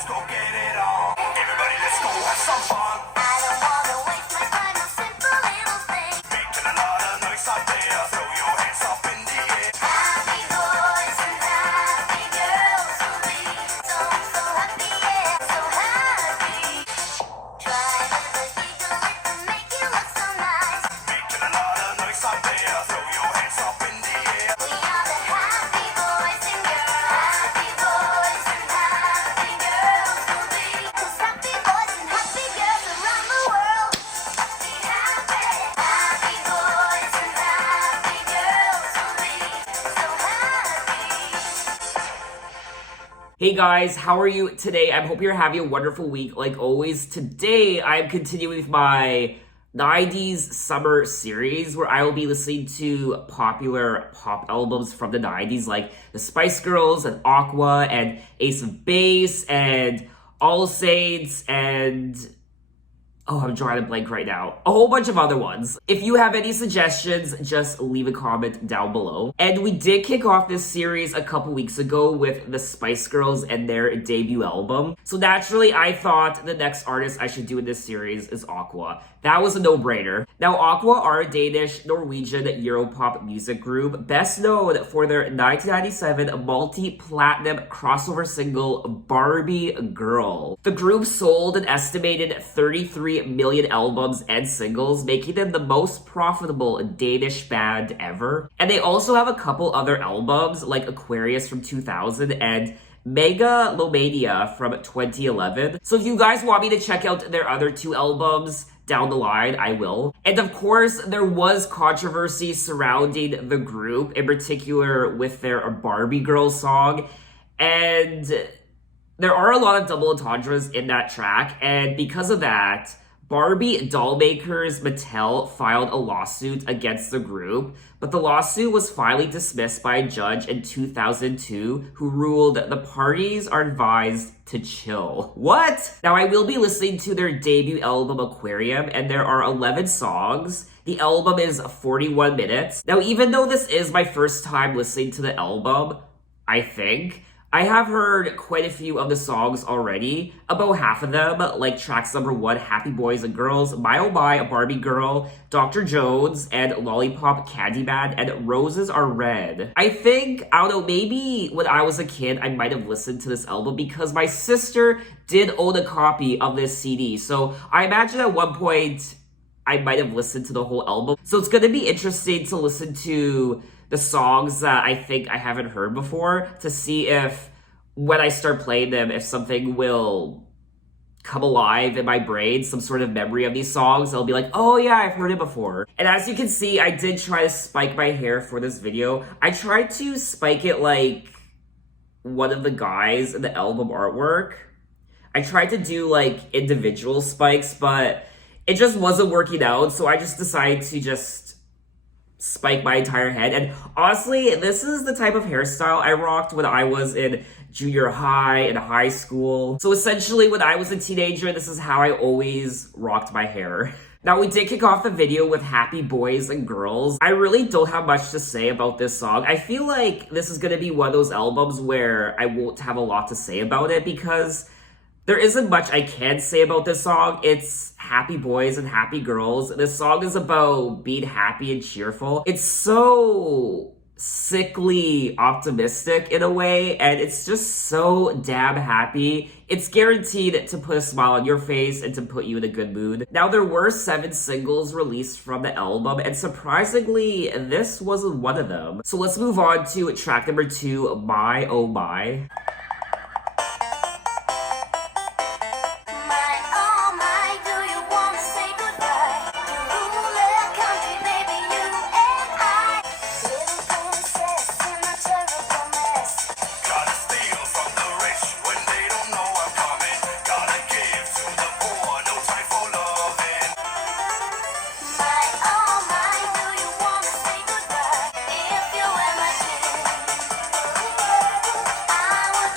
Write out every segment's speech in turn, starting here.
let's go get it on. Everybody, let's go have some fun. I don't wanna waste my time on simple little things. Making a lot of noise out there, throw your hands up in the air. Happy boys and happy girls will be so, so happy, yeah, so happy. Try the giggle it to make you look so nice. Making a lot of noise out there, throw your hands up in the air. We are the happy boys and girls. Happy boys and happy girls will be. 'Cause happy boys and happy girls around the world. Be happy. Happy boys and happy girls will be so happy. Hey guys, how are you today? I hope you're having a wonderful week. Like always, today I'm continuing with my 90s summer series where I will be listening to popular pop albums from the 90s like the Spice Girls and Aqua and Ace of Base and All Saints and I'm drawing a blank right now. A whole bunch of other ones. If you have any suggestions, just leave a comment down below. And we did kick off this series a couple weeks ago with the Spice Girls and their debut album. So naturally, I thought the next artist I should do in this series is Aqua. That was a no-brainer. Now, Aqua are a Danish-Norwegian Europop music group, best known for their 1997 multi-platinum crossover single, Barbie Girl. The group sold an estimated 33 million albums and singles, making them the most profitable Danish band ever. And they also have a couple other albums, like Aquarius from 2000 and Megalomania from 2011. So if you guys want me to check out their other two albums down the line, I will. And of course, there was controversy surrounding the group, in particular with their Barbie Girl song. And there are a lot of double entendres in that track, and because of that, Barbie doll makers Mattel filed a lawsuit against the group, but the lawsuit was finally dismissed by a judge in 2002 who ruled the parties are advised to chill. What? Now, I will be listening to their debut album Aquarium, and there are 11 songs. The album is 41 minutes. Now, even though this is my first time listening to the album, I think, I have heard quite a few of the songs already, about half of them, like tracks number 1, Happy Boys and Girls, My Oh My, Barbie Girl, Dr. Jones, and Lollipop, Candyman, and Roses Are Red. I think, I don't know, maybe when I was a kid, I might have listened to this album because my sister did own a copy of this CD, so I imagine at one point, I might have listened to the whole album. So it's gonna be interesting to listen to the songs that I think I haven't heard before to see if, when I start playing them, if something will come alive in my brain, some sort of memory of these songs. I'll be like, oh yeah, I've heard it before. And as you can see, I did try to spike my hair for this video. I tried to spike it like one of the guys in the album artwork. I tried to do like individual spikes, but it just wasn't working out. So I just decided to just spike my entire head. And honestly, this is the type of hairstyle I rocked when I was in junior high and high school. So essentially, when I was a teenager, this is how I always rocked my hair. Now, we did kick off the video with Happy Boys and Girls. I really don't have much to say about this song. I feel like this is gonna be one of those albums where I won't have a lot to say about it because there isn't much I can say about this song. It's Happy Boys and Happy Girls. This song is about being happy and cheerful. It's so sickly optimistic in a way, and it's just so damn happy. It's guaranteed to put a smile on your face and to put you in a good mood. Now, there were 7 singles released from the album, and surprisingly, this wasn't one of them. So let's move on to track number 2, My Oh My. I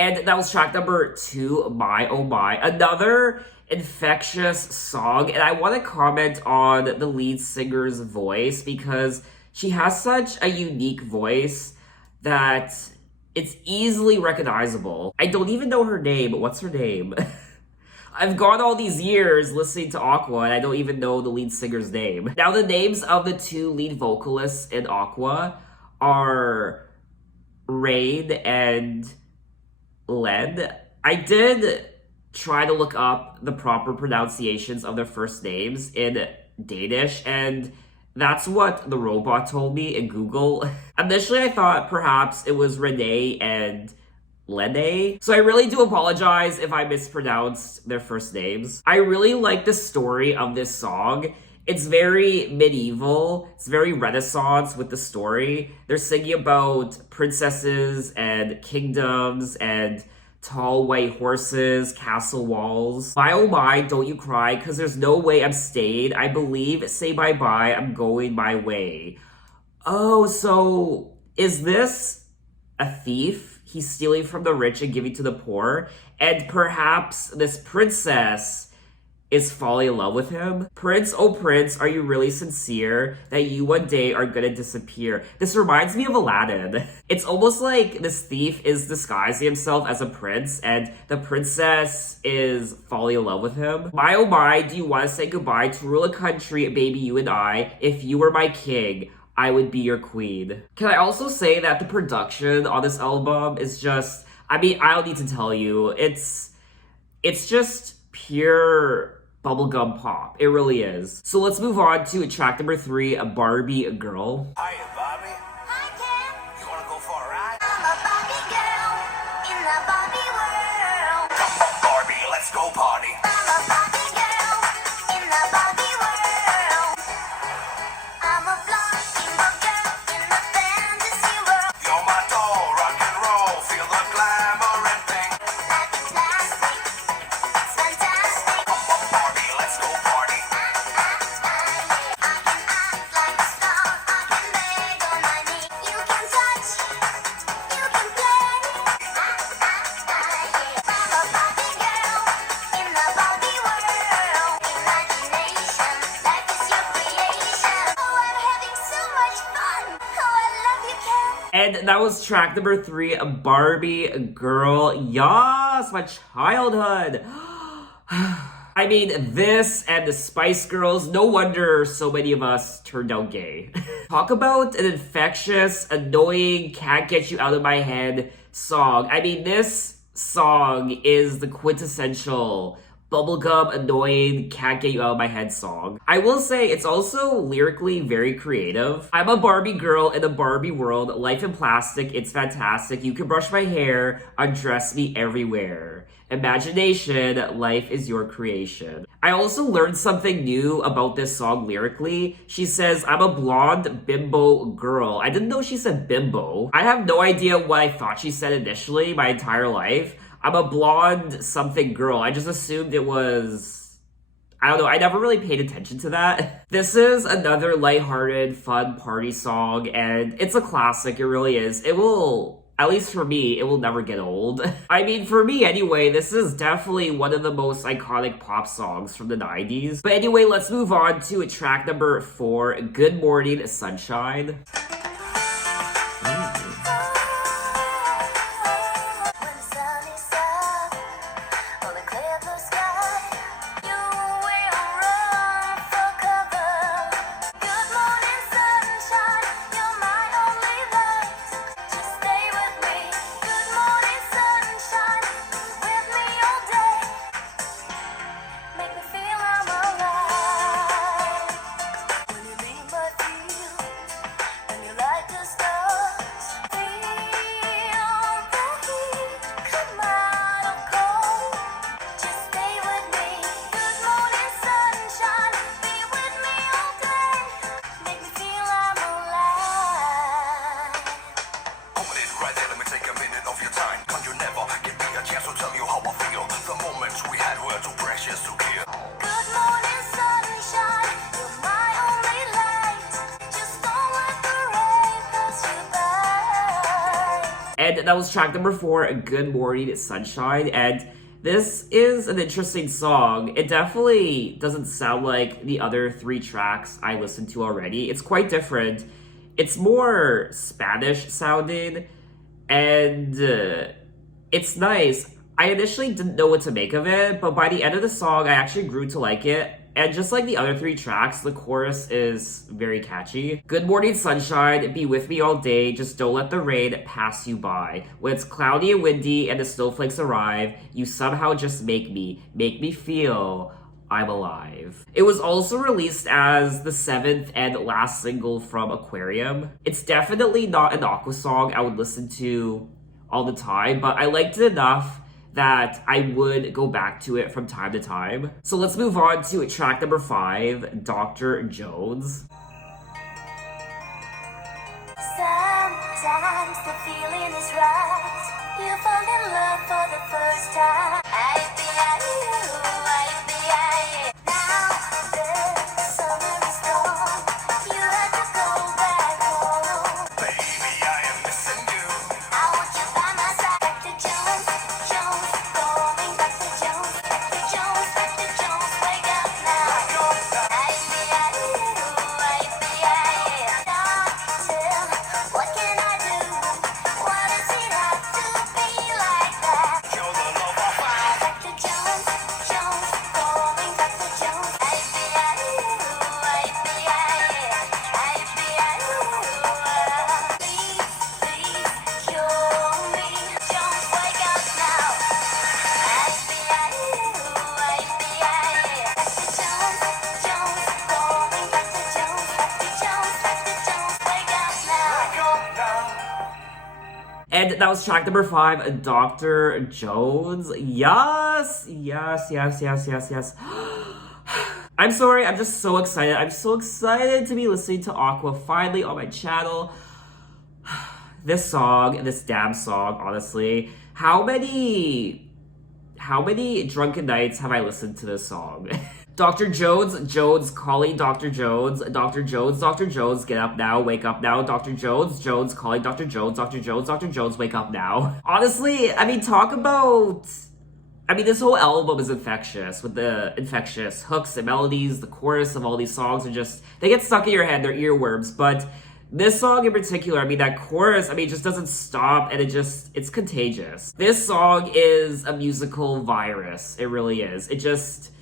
And that was track number 2, My Oh My. Another infectious song. And I want to comment on the lead singer's voice because she has such a unique voice that it's easily recognizable. I don't even know her name. What's her name? I've gone all these years listening to Aqua and I don't even know the lead singer's name. Now, the names of the 2 lead vocalists in Aqua are Rain and Len. I did try to look up the proper pronunciations of their first names in Danish, and that's what the robot told me in Google. Initially, I thought perhaps it was Renee and Lene. So I really do apologize if I mispronounced their first names. I really like the story of this song. It's very medieval. It's very Renaissance with the story. They're singing about princesses and kingdoms and tall white horses, castle walls. My oh my, don't you cry, cause there's no way I'm staying. I believe, say bye bye, I'm going my way. Oh, so is this a thief? He's stealing from the rich and giving to the poor? And perhaps this princess is falling in love with him? Prince, oh prince, are you really sincere that you one day are gonna disappear? This reminds me of Aladdin. It's almost like this thief is disguising himself as a prince and the princess is falling in love with him. My oh my, do you want to say goodbye to rule a country, baby, you and I? If you were my king, I would be your queen. Can I also say that the production on this album is just, I mean, I don't need to tell you, it's just pure bubblegum pop. It really is. So let's move on to track number 3, a Barbie Girl. Hiya, Barbie. Hi, Ken. You wanna go for a ride? I'm a Barbie girl in the Barbie world. Come on, Barbie, let's go party. I'm a Barbie girl in the Barbie world. I'm a blonde emo girl in the fantasy world. You're my doll, rock and roll, feel the glamour and pink. Life is plastic, it's fantastic. Come on, Barbie, let's go party. I can act like a star, I can beg on my knee. You can touch, you can play. I'm a Barbie girl in the Barbie world. Imagination, life is your creation. Oh, I'm having so much fun. Oh, I love you, Ken. And that was track number 3, a Barbie Girl. Yas, my childhood. I mean, this and the Spice Girls, no wonder so many of us turned out gay. Talk about an infectious, annoying, can't get you out of my head song. I mean, this song is the quintessential bubblegum, annoying, can't get you out of my head song. I will say it's also lyrically very creative. I'm a Barbie girl in a Barbie world, life in plastic, it's fantastic. You can brush my hair, undress me everywhere. Imagination, life is your creation. I also learned something new about this song lyrically. She says, I'm a blonde bimbo girl. I didn't know she said bimbo. I have no idea what I thought she said initially my entire life. I'm a blonde something girl. I just assumed it was, I don't know, I never really paid attention to that. This is another lighthearted, fun party song, and it's a classic, it really is. It will, at least for me, it will never get old. I mean, for me anyway, this is definitely one of the most iconic pop songs from the 90s. But anyway, let's move on to track number 4, Good Morning Sunshine. When the sun is up on a clear blue sky, you will run for cover. Good morning, sunshine, you're my only light. Just stay with me. Good morning, sunshine, with me all day. Make me feel I'm alive. When you leave my field and And that was track number 4, Good Morning Sunshine. And this is an interesting song. It definitely doesn't sound like the other 3 tracks I listened to already. It's quite different. It's more Spanish sounding, and it's nice. I initially didn't know what to make of it, but by the end of the song, I actually grew to like it. And just like the other 3 tracks, the chorus is very catchy. Good morning sunshine, be with me all day, just don't let the rain pass you by. When it's cloudy and windy and the snowflakes arrive, you somehow just make me feel I'm alive. It was also released as the 7th and last single from Aquarium. It's definitely not an Aqua song I would listen to all the time, but I liked it enough that I would go back to it from time to time. So let's move on to track number 5, Dr. Jones. Sometimes the feeling is right. You fall in love for the first time. Now the summer is gone. You have to go back home. Baby, I am missing you. I want you by my side. Back to Jones, Jones, going back to Jones, back to Jones, back to Jones. Wake up now. Doctor, what can I do? Why does it have to be like that? You're the love I found. Back to Jones, Jones, going back to Jones. Please, cure me. Jones, wake up now. Back to Jones, Jones, going back to Jones, back to Jones, back to Jones. Wake up now. And that was track number 5, Dr. Jones. Yes, yes, yes, yes, yes, yes. I'm sorry, I'm just so excited. I'm so excited to be listening to Aqua finally on my channel. This song, this damn song, honestly. How many drunken nights have I listened to this song? Dr. Jones, Jones calling Dr. Jones, Dr. Jones, Dr. Jones, get up now, wake up now, Dr. Jones, Jones calling Dr. Jones, Dr. Jones, Dr. Jones, wake up now. Honestly, I mean, this whole album is infectious with the infectious hooks and melodies. The chorus of all these songs are just, they get stuck in your head, they're earworms. But this song in particular, I mean, that chorus, I mean, just doesn't stop, and it's contagious. This song is a musical virus. It really is. It just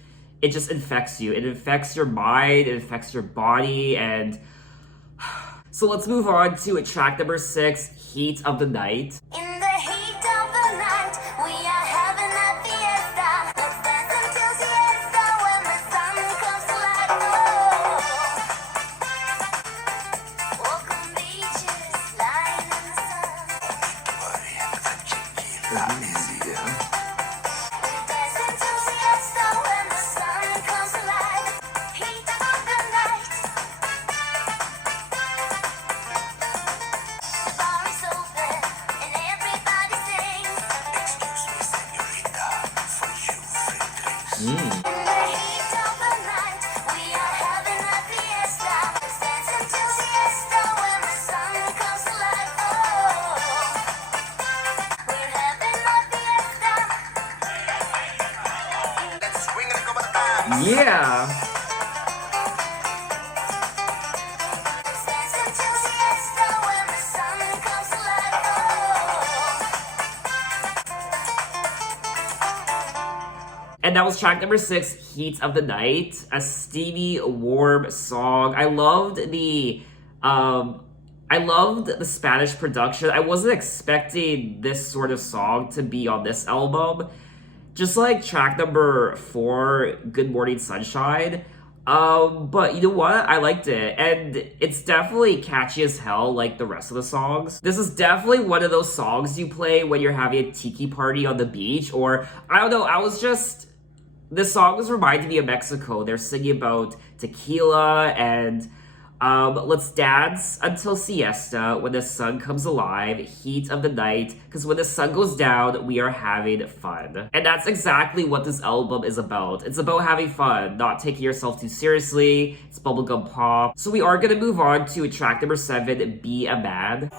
infects you. It infects your mind, it infects your body, and so let's move on to track number 6, Heat of the Night. In the heat of the night, we are having a fiesta. Let's dance until siesta when the sun comes to light. Walk on beaches, lying in the sun. We dance until siesta when the sun comes to light. Heat of the night. The bar is open and everybody sings. Excuse me, señorita, for you free drinks. In the heat of the night, we are having a fiesta. Let's dance until siesta when the sun comes to light. We're having a fiesta. Let's swing and come on. Yeah. Let's dance until siesta when the sun comes to light. And that was track number 6, Heat of the Night, a steamy, warm song. I loved the Spanish production. I wasn't expecting this sort of song to be on this album. Just like track number 4, Good Morning Sunshine. But you know what? I liked it. And it's definitely catchy as hell like the rest of the songs. This is definitely one of those songs you play when you're having a tiki party on the beach, or I don't know, this song was reminding me of Mexico. They're singing about tequila and let's dance until siesta when the sun comes alive, heat of the night, because when the sun goes down, we are having fun. And that's exactly what this album is about. It's about having fun, not taking yourself too seriously. It's bubblegum pop. So we are gonna move on to track number 7, Be a Man.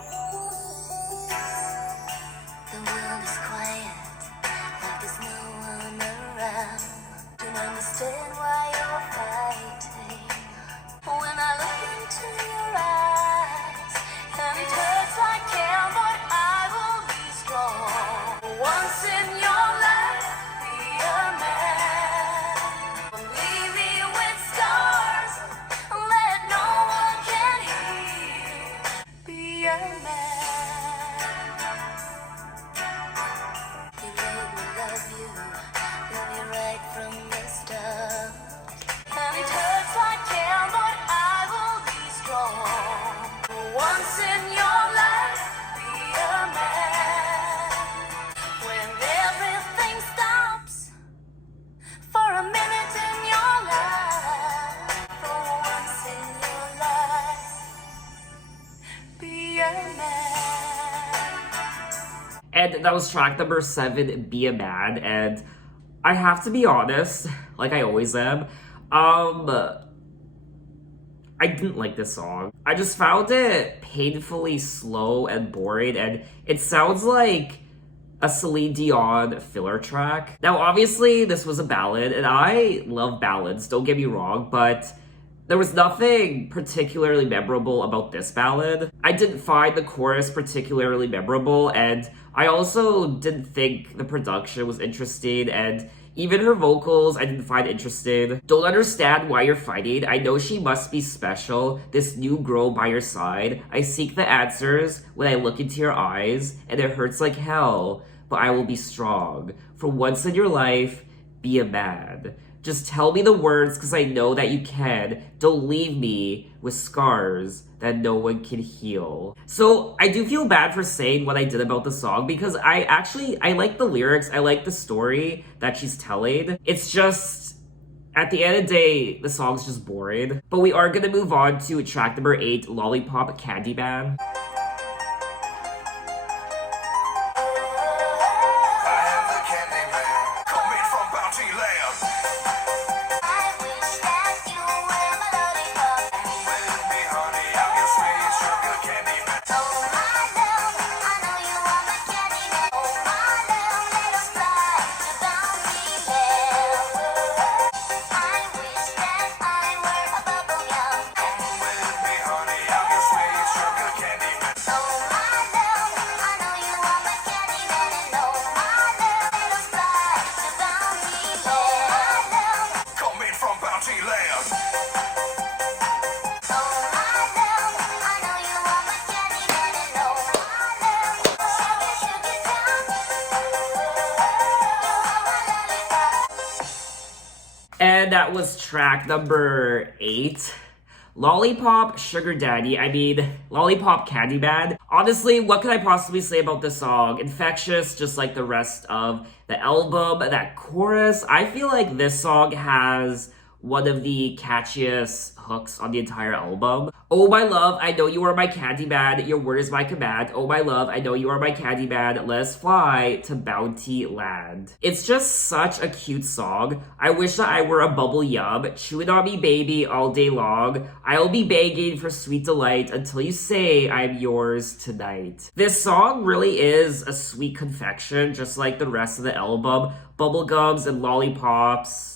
And that was track number 7, Be a Man. And I have to be honest, like I always am, I didn't like this song. I just found it painfully slow and boring, and it sounds like a Celine Dion filler track. Now, obviously, this was a ballad, and I love ballads, don't get me wrong, but there was nothing particularly memorable about this ballad. I didn't find the chorus particularly memorable, and I also didn't think the production was interesting, and even her vocals I didn't find interesting. Don't understand why you're fighting. I know she must be special. This new girl by your side. I seek the answers when I look into your eyes, and it hurts like hell, but I will be strong. For once in your life, be a man. Just tell me the words because I know that you can. Don't leave me with scars that no one can heal. So I do feel bad for saying what I did about the song because I like the lyrics. I like the story that she's telling. It's just, at the end of the day, the song's just boring. But we are gonna move on to track number 8, Lollipop, Candyman. And that was track number 8. Lollipop, Sugar Daddy. I mean, Lollipop, Candyman. Honestly, what could I possibly say about this song? Infectious, just like the rest of the album. That chorus, I feel like this song has one of the catchiest hooks on the entire album. Oh my love, I know you are my Candyman, your word is my command. Oh my love, I know you are my Candyman, let's fly to Bounty Land. It's just such a cute song. I wish that I were a bubble yum, chewing on me baby all day long. I'll be begging for sweet delight until you say I'm yours tonight. This song really is a sweet confection, just like the rest of the album. Bubblegums and lollipops.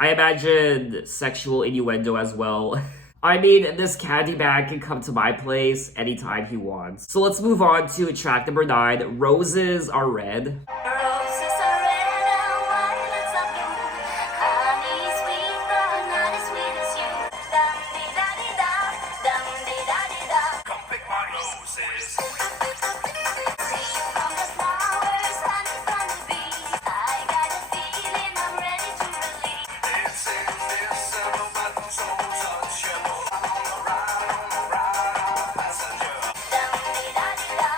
I imagine sexual innuendo as well. I mean, this Candyman can come to my place anytime he wants. So let's move on to track number 9, Roses Are Red. Roses are red and violets are blue. Honey is sweet, but not as sweet as you. Dum-dee-da-dee-da, dum-dee-da-dee-da. Come pick my roses. See you from the flowers, honey from the bee. I got a feeling I'm ready to release. It's in this settle, but so touchable. On the ride, passenger. Dum-dee-da-dee-da,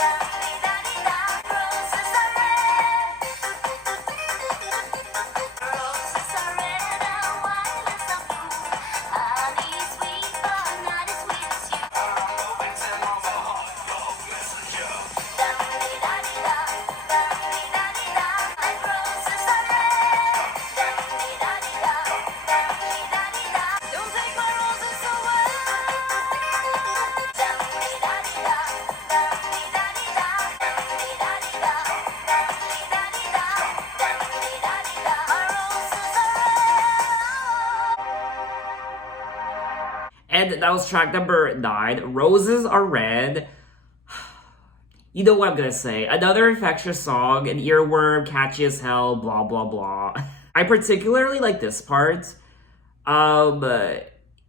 dum-dee-da-dee-da. Roses are red. Roses are red and violets are blue. Honey is sweet, but not as sweet as you. I'm the victim of a heart messenger. Dum-dee-da-dee-da, dum-dee-da-dee-da. Like roses are red. Dum-dee-da-dee-da, dum-dee-da-dee-da. Don't take my roses away. Dum-dee-da-dee-da, dum-dee-da-dee-da. Dum-dee-da-dee-da, dum-dee-da-dee-da. Dum-dee-da-dee-da. My roses are red. And that was track number 9, Roses Are Red. You know what I'm gonna say. Another infectious song, an earworm, catchy as hell, blah blah blah. I particularly like this part.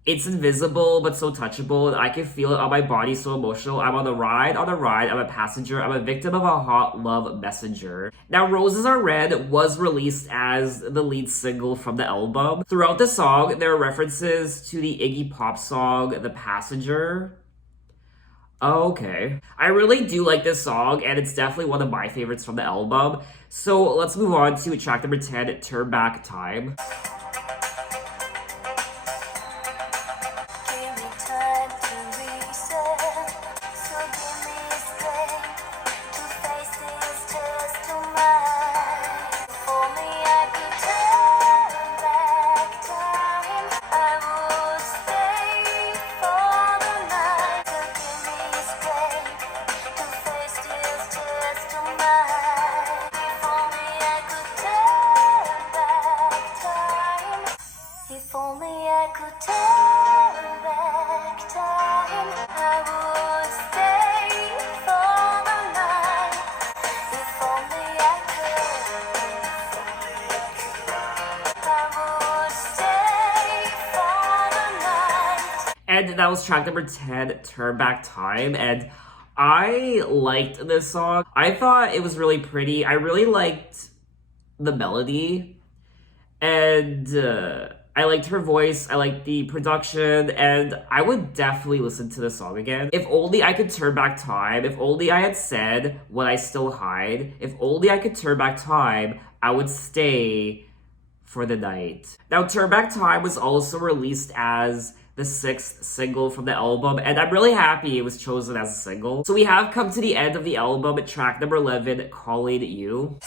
It's invisible but so touchable. I can feel it on my body, so emotional. I'm on the ride, I'm a passenger, I'm a victim of a hot love messenger. Now, Roses Are Red was released as the lead single from the album. Throughout the song, there are references to the Iggy Pop song, The Passenger. Oh, okay. I really do like this song, and it's definitely one of my favorites from the album. So let's move on to track number 10, Turn Back Time. Give me time to reset. So give me strength to face this And that was track number 10, Turn Back Time. And I liked this song. I thought it was really pretty. I really liked the melody. And I liked her voice. I liked the production. And I would definitely listen to the song again. If only I could turn back time. If only I had said what I still hide. If only I could turn back time, I would stay for the night. Now, Turn Back Time was also released as the 6th single from the album, and I'm really happy it was chosen as a single. So we have come to the end of the album at track number 11, Calling You.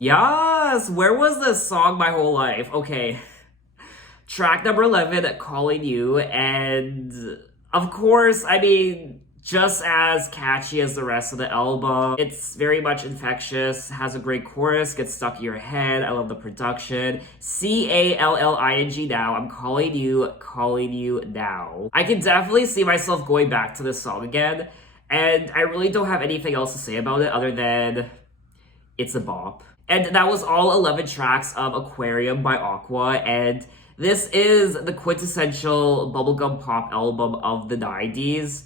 Yes! Where was this song my whole life? Okay. Track number 11, Calling You, and of course, I mean, just as catchy as the rest of the album. It's very much infectious, has a great chorus, gets stuck in your head. I love the production. Calling now. I'm calling you now. I can definitely see myself going back to this song again, and I really don't have anything else to say about it other than it's a bop. And that was all 11 tracks of Aquarium by Aqua, and this is the quintessential bubblegum pop album of the 90s.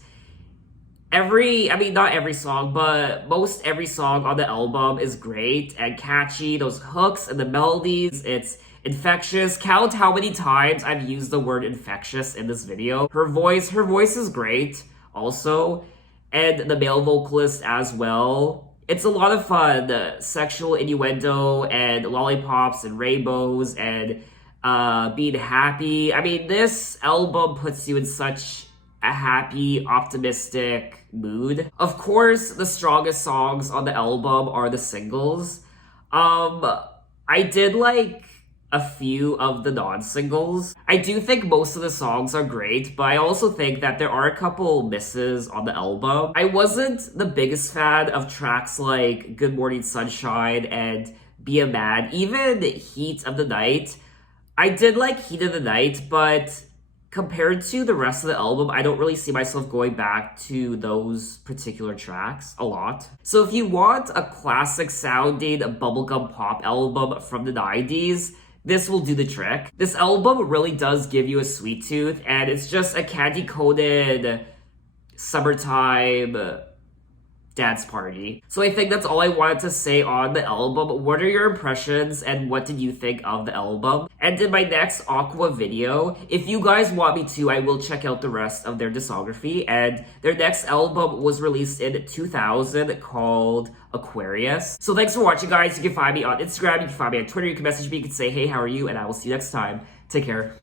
Not every song, but most every song on the album is great and catchy. Those hooks and the melodies, it's infectious. Count how many times I've used the word infectious in this video. Her voice is great also, and the male vocalist as well. It's a lot of fun. Sexual innuendo and lollipops and rainbows and being happy. I mean, this album puts you in such a happy, optimistic mood. Of course, the strongest songs on the album are the singles. I did like a few of the non-singles. I do think most of the songs are great, but I also think that there are a couple misses on the album. I wasn't the biggest fan of tracks like Good Morning Sunshine and Be a Man, even Heat of the Night. I did like Heat of the Night, but compared to the rest of the album, I don't really see myself going back to those particular tracks a lot. So if you want a classic sounding bubblegum pop album from the 90s, this will do the trick. This album really does give you a sweet tooth, and it's just a candy-coated summertime dance party. So I think that's all I wanted to say on the album. What are your impressions and what did you think of the album? And in my next Aqua video, if you guys want me to, I will check out the rest of their discography. And their next album was released in 2000 called Aquarius. So thanks for watching, guys. You can find me on Instagram, you can find me on Twitter, you can message me, you can say, hey, how are you? And I will see you next time. Take care.